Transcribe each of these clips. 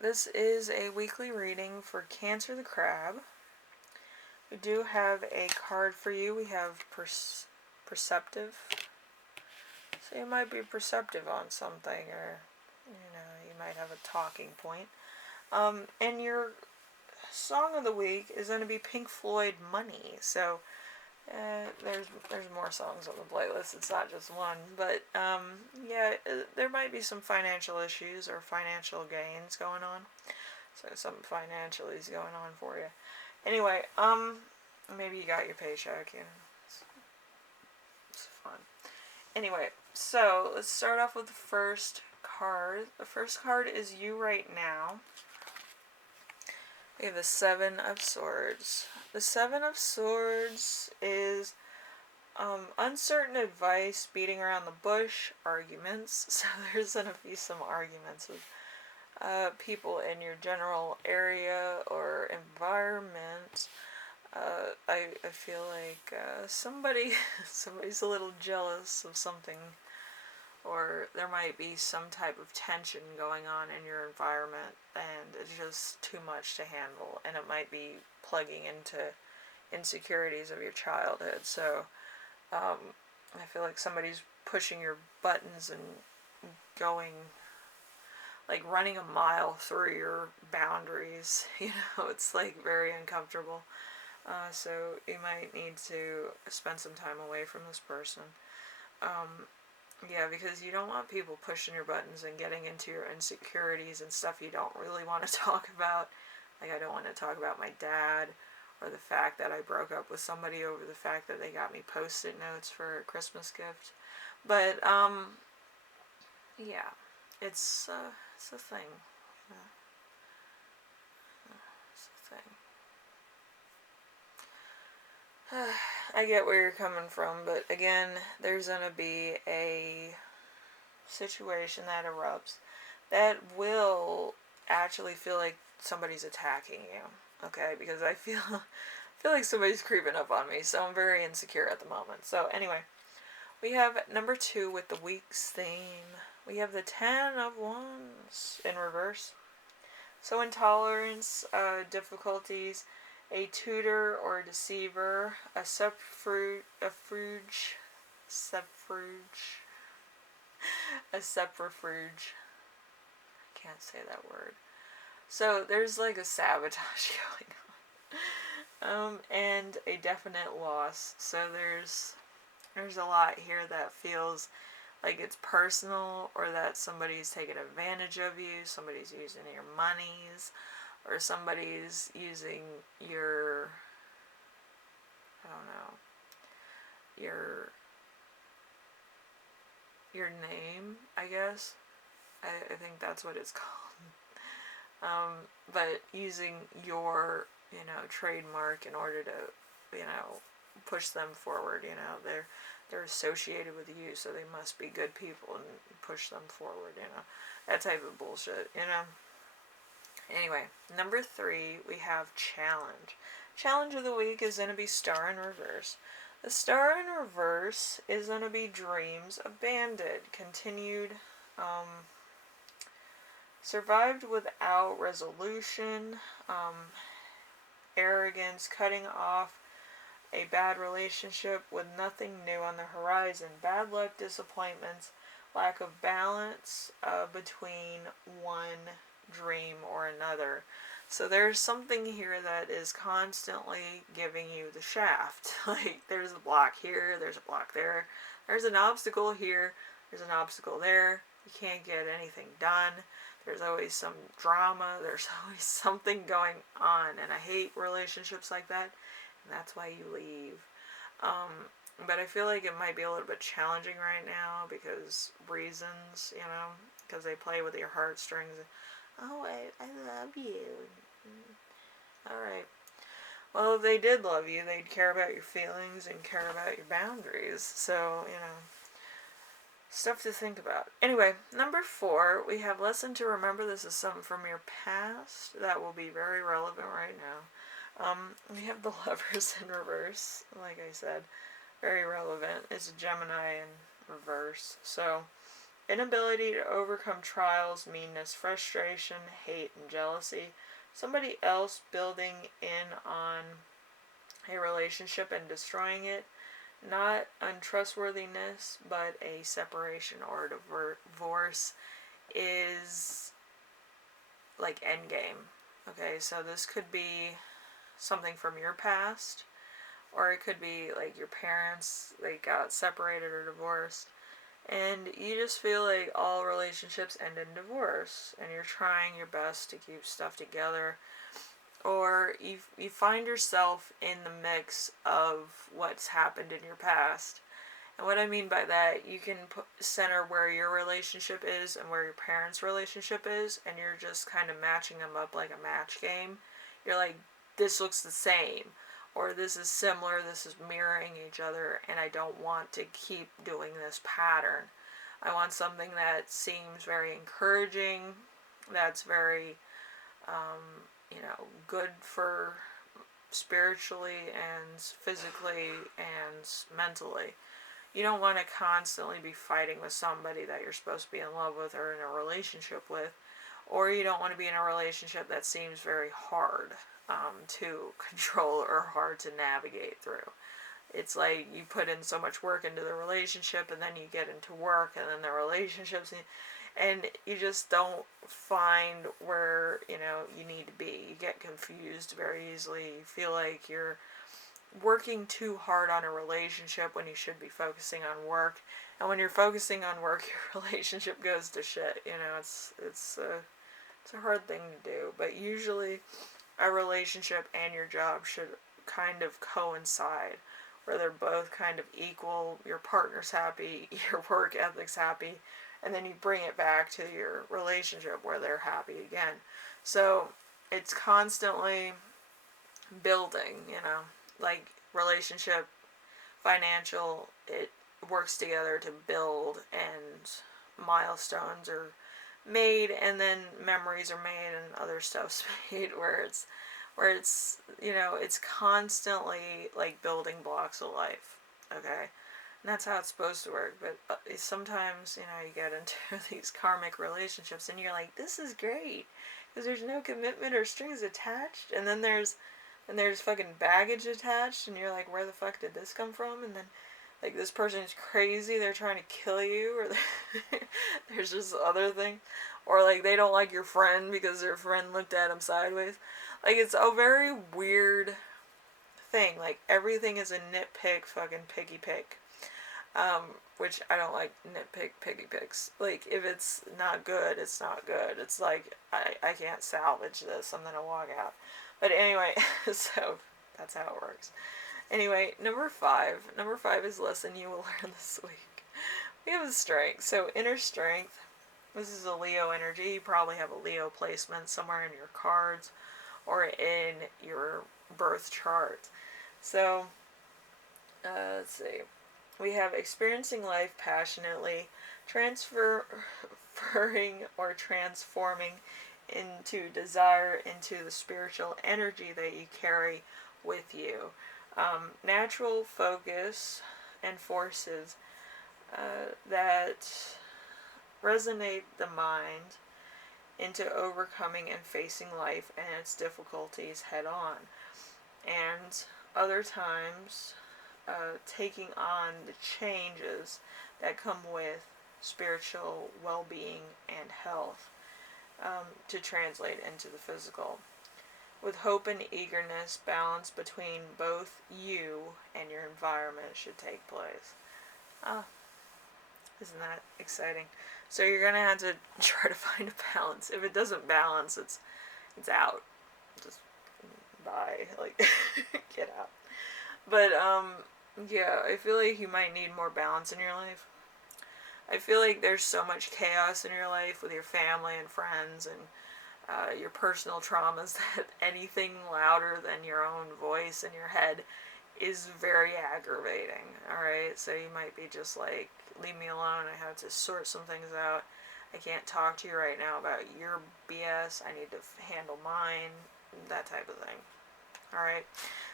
this is a weekly reading for Cancer the Crab. We do have a card for you. We have perceptive. So you might be perceptive on something, or you might have a talking point. And your song of the week is going to be Pink Floyd Money. So there's more songs on the playlist. It's not just one, but there might be some financial issues or financial gains going on. So something financially is going on for you. Anyway, maybe you got your paycheck. It's fun. Anyway, so let's start off with the first card. The first card is you right now. We have the Seven of Swords. The Seven of Swords is uncertain advice, beating around the bush, arguments. So there's going to be some arguments with people in your general area or environment. I feel like somebody's a little jealous of something, or there might be some type of tension going on in your environment, and it's just too much to handle, and it might be plugging into insecurities of your childhood. So I feel like somebody's pushing your buttons and going, like running a mile through your boundaries. It's like very uncomfortable. So you might need to spend some time away from this person. Because you don't want people pushing your buttons and getting into your insecurities and stuff you don't really want to talk about. Like, I don't want to talk about my dad, or the fact that I broke up with somebody over the fact that they got me Post-it notes for a Christmas gift. But, it's a thing. It's a thing. I get where you're coming from, but again, there's going to be a situation that erupts that will actually feel like somebody's attacking you, okay? Because I feel like somebody's creeping up on me, so I'm very insecure at the moment. So anyway, we have number 2 with the week's theme. We have the 10 of Wands in reverse. So intolerance, difficulties, a tutor or a deceiver, a subterfuge, can't say that word. So there's like a sabotage going on, and a definite loss. So there's a lot here that feels like it's personal, or that somebody's taking advantage of you, somebody's using your monies, or somebody's using your, your name, I guess. I think that's what it's called. But using your, trademark in order to, push them forward. They're associated with you, so they must be good people and push them forward, that type of bullshit, Anyway, number 3, we have challenge. Challenge of the week is going to be Star in reverse. The Star in reverse is going to be dreams abandoned, continued, survived without resolution, arrogance, cutting off a bad relationship with nothing new on the horizon, bad luck, disappointments, lack of balance between one dream or another. So there's something here that is constantly giving you the shaft. Like, there's a block here, there's a block there, there's an obstacle here, there's an obstacle there, you can't get anything done, there's always some drama, there's always something going on, and I hate relationships like that, and that's why you leave. But I feel like it might be a little bit challenging right now because reasons, because they play with your heartstrings. Oh, I love you. Alright. Well, if they did love you, they'd care about your feelings and care about your boundaries. So, stuff to think about. Anyway, number 4, we have lesson to remember. This is something from your past that will be very relevant right now. We have the Lovers in reverse, like I said. Very relevant. It's a Gemini in reverse. So, inability to overcome trials, meanness, frustration, hate, and jealousy. Somebody else building in on a relationship and destroying it. Not untrustworthiness, but a separation or a divorce is like endgame. Okay, so this could be something from your past, or it could be like your parents, they got separated or divorced, and you just feel like all relationships end in divorce, and you're trying your best to keep stuff together, or you find yourself in the mix of what's happened in your past. And what I mean by that, you can center where your relationship is and where your parents' relationship is, and you're just kind of matching them up like a match game. You're like, this looks the same, or this is similar, this is mirroring each other, and I don't want to keep doing this pattern. I want something that seems very encouraging, that's very, good for spiritually and physically and mentally. You don't want to constantly be fighting with somebody that you're supposed to be in love with or in a relationship with, or you don't want to be in a relationship that seems very hard to control or hard to navigate through. It's like you put in so much work into the relationship, and then you get into work, and then the relationships, and you just don't find where you need to be. You get confused very easily. You feel like you're working too hard on a relationship when you should be focusing on work, and when you're focusing on work, your relationship goes to shit. It's a hard thing to do, but usually a relationship and your job should kind of coincide, where they're both kind of equal, your partner's happy, your work ethic's happy, and then you bring it back to your relationship where they're happy again. So it's constantly building, like relationship, financial, it works together to build, and milestones are made, and then memories are made, and other stuff's made, where it's it's constantly like building blocks of life. Okay, and that's how it's supposed to work. But sometimes you get into these karmic relationships, and you're like, this is great because there's no commitment or strings attached, and then there's fucking baggage attached, and you're like, where the fuck did this come from? And then like this person is crazy, they're trying to kill you, or there's just other things, or like they don't like your friend because their friend looked at him sideways. Like, it's a very weird thing. Like, everything is a nitpick, fucking picky pick. Which I don't like nitpick, picky picks. Like, if it's not good, it's not good. It's like, I can't salvage this, I'm gonna walk out. But anyway, so that's how it works. Anyway, number 5. Number 5 is lesson you will learn this week. We have a strength. So, inner strength. This is a Leo energy. You probably have a Leo placement somewhere in your cards or in your birth chart. So, let's see. We have experiencing life passionately, transferring or transforming into desire, into the spiritual energy that you carry with you. Natural focus and forces that resonate the mind into overcoming and facing life and its difficulties head on. And other times, taking on the changes that come with spiritual well-being and health, to translate into the physical. With hope and eagerness, balance between both you and your environment should take place. Isn't that exciting? So you're gonna have to try to find a balance. If it doesn't balance, it's out. Just bye. Like, get out. But yeah, I feel like you might need more balance in your life. I feel like there's so much chaos in your life with your family and friends and your personal traumas that anything louder than your own voice in your head is very aggravating. Alright, so you might be just like, leave me alone, I have to sort some things out. I can't talk to you right now about your BS, I need to handle mine, that type of thing. Alright,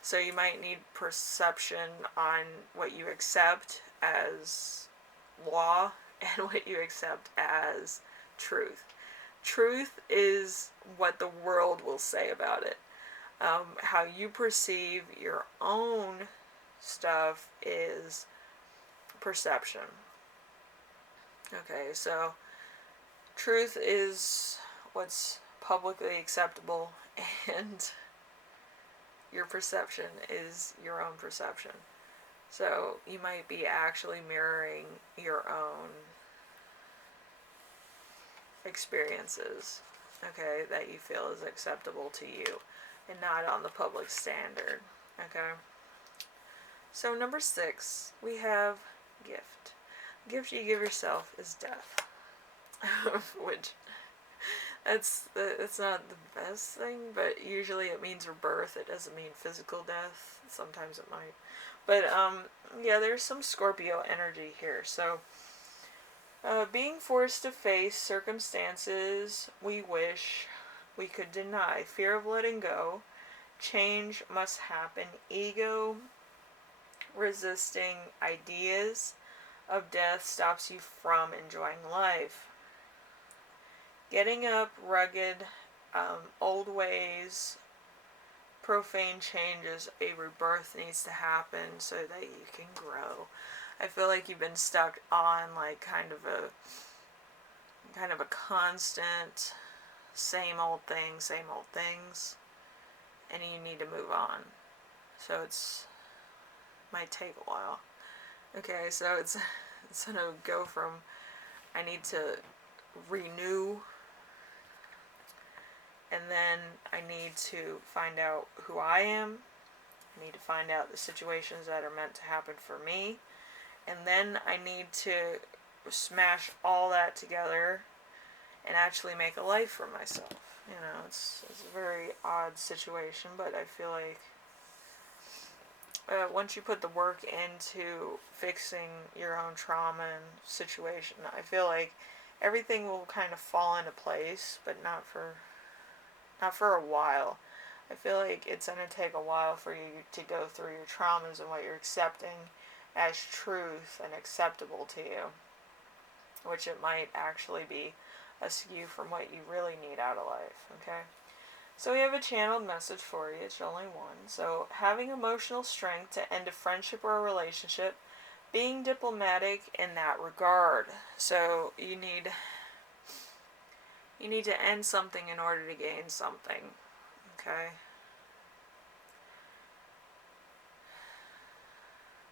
so you might need perception on what you accept as law and what you accept as truth. Truth is what the world will say about it. How you perceive your own stuff is perception. Okay, so truth is what's publicly acceptable, and your perception is your own perception. So you might be actually mirroring your own experiences, okay, that you feel is acceptable to you and not on the public standard, okay? So number 6, we have gift. The gift you give yourself is death, which it's not the best thing, but usually it means rebirth. It doesn't mean physical death. Sometimes it might. But yeah, there's some Scorpio energy here. So being forced to face circumstances we wish we could deny, fear of letting go, change must happen, ego resisting ideas of death stops you from enjoying life. Getting up, rugged, old ways, profane changes, a rebirth needs to happen so that you can grow. I feel like you've been stuck on like kind of a constant same old things, and you need to move on. So might take a while. Okay, so it's gonna go from I need to renew, and then I need to find out who I am. I need to find out the situations that are meant to happen for me, and then I need to smash all that together and actually make a life for myself. You know, it's a very odd situation, but I feel like once you put the work into fixing your own trauma and situation, I feel like everything will kind of fall into place, but not for a while. I feel like it's going to take a while for you to go through your traumas and what you're accepting as truth and acceptable to you, which it might actually be askew from what you really need out of life, okay? So we have a channeled message for you. It's only one. So having emotional strength to end a friendship or a relationship, being diplomatic in that regard. So you need to end something in order to gain something, okay?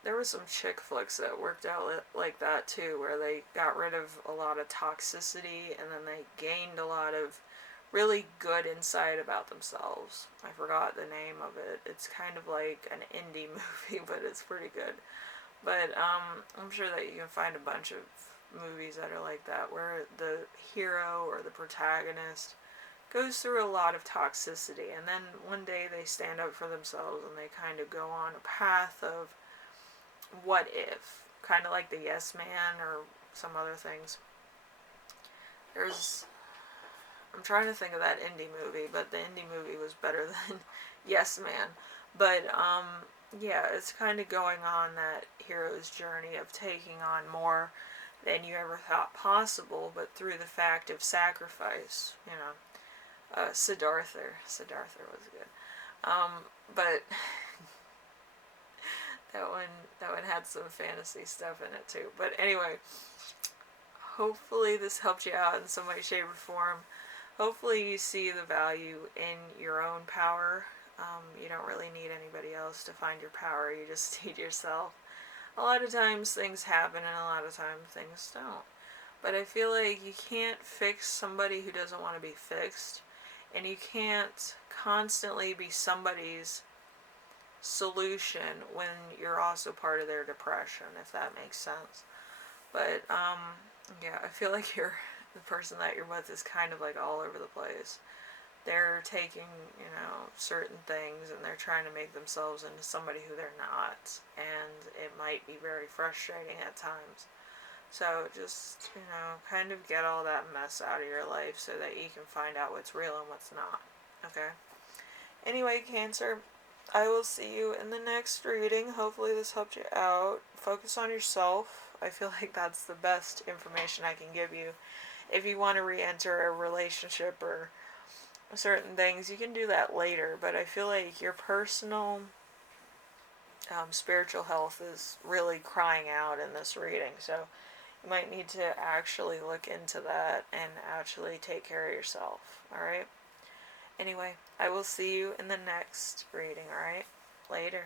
There were some chick flicks that worked out like that too, where they got rid of a lot of toxicity and then they gained a lot of really good insight about themselves. I forgot the name of it. It's kind of like an indie movie, but it's pretty good. But I'm sure that you can find a bunch of movies that are like that, where the hero or the protagonist goes through a lot of toxicity, and then one day they stand up for themselves and they kind of go on a path of what if, kind of like the Yes Man or some other things. I'm trying to think of that indie movie, but the indie movie was better than Yes Man. But yeah, it's kind of going on that hero's journey of taking on more than you ever thought possible, but through the fact of sacrifice, you know. Siddhartha was good. But that one had some fantasy stuff in it too. But anyway, hopefully this helped you out in some way, shape, or form. Hopefully you see the value in your own power. You don't really need anybody else to find your power. You just need yourself. A lot of times things happen and a lot of times things don't. But I feel like you can't fix somebody who doesn't want to be fixed. And you can't constantly be somebody's solution when you're also part of their depression, if that makes sense. But yeah, I feel like the person that you're with is kind of like all over the place. They're taking, you know, certain things and they're trying to make themselves into somebody who they're not, and it might be very frustrating at times. So just, you know, kind of get all that mess out of your life so that you can find out what's real and what's not. Okay? Anyway, Cancer, I will see you in the next reading. Hopefully this helped you out. Focus on yourself. I feel like that's the best information I can give you. If you want to re-enter a relationship or certain things, you can do that later, but I feel like your personal spiritual health is really crying out in this reading, so you might need to actually look into that and actually take care of yourself, alright? Anyway, I will see you in the next reading, alright? Later.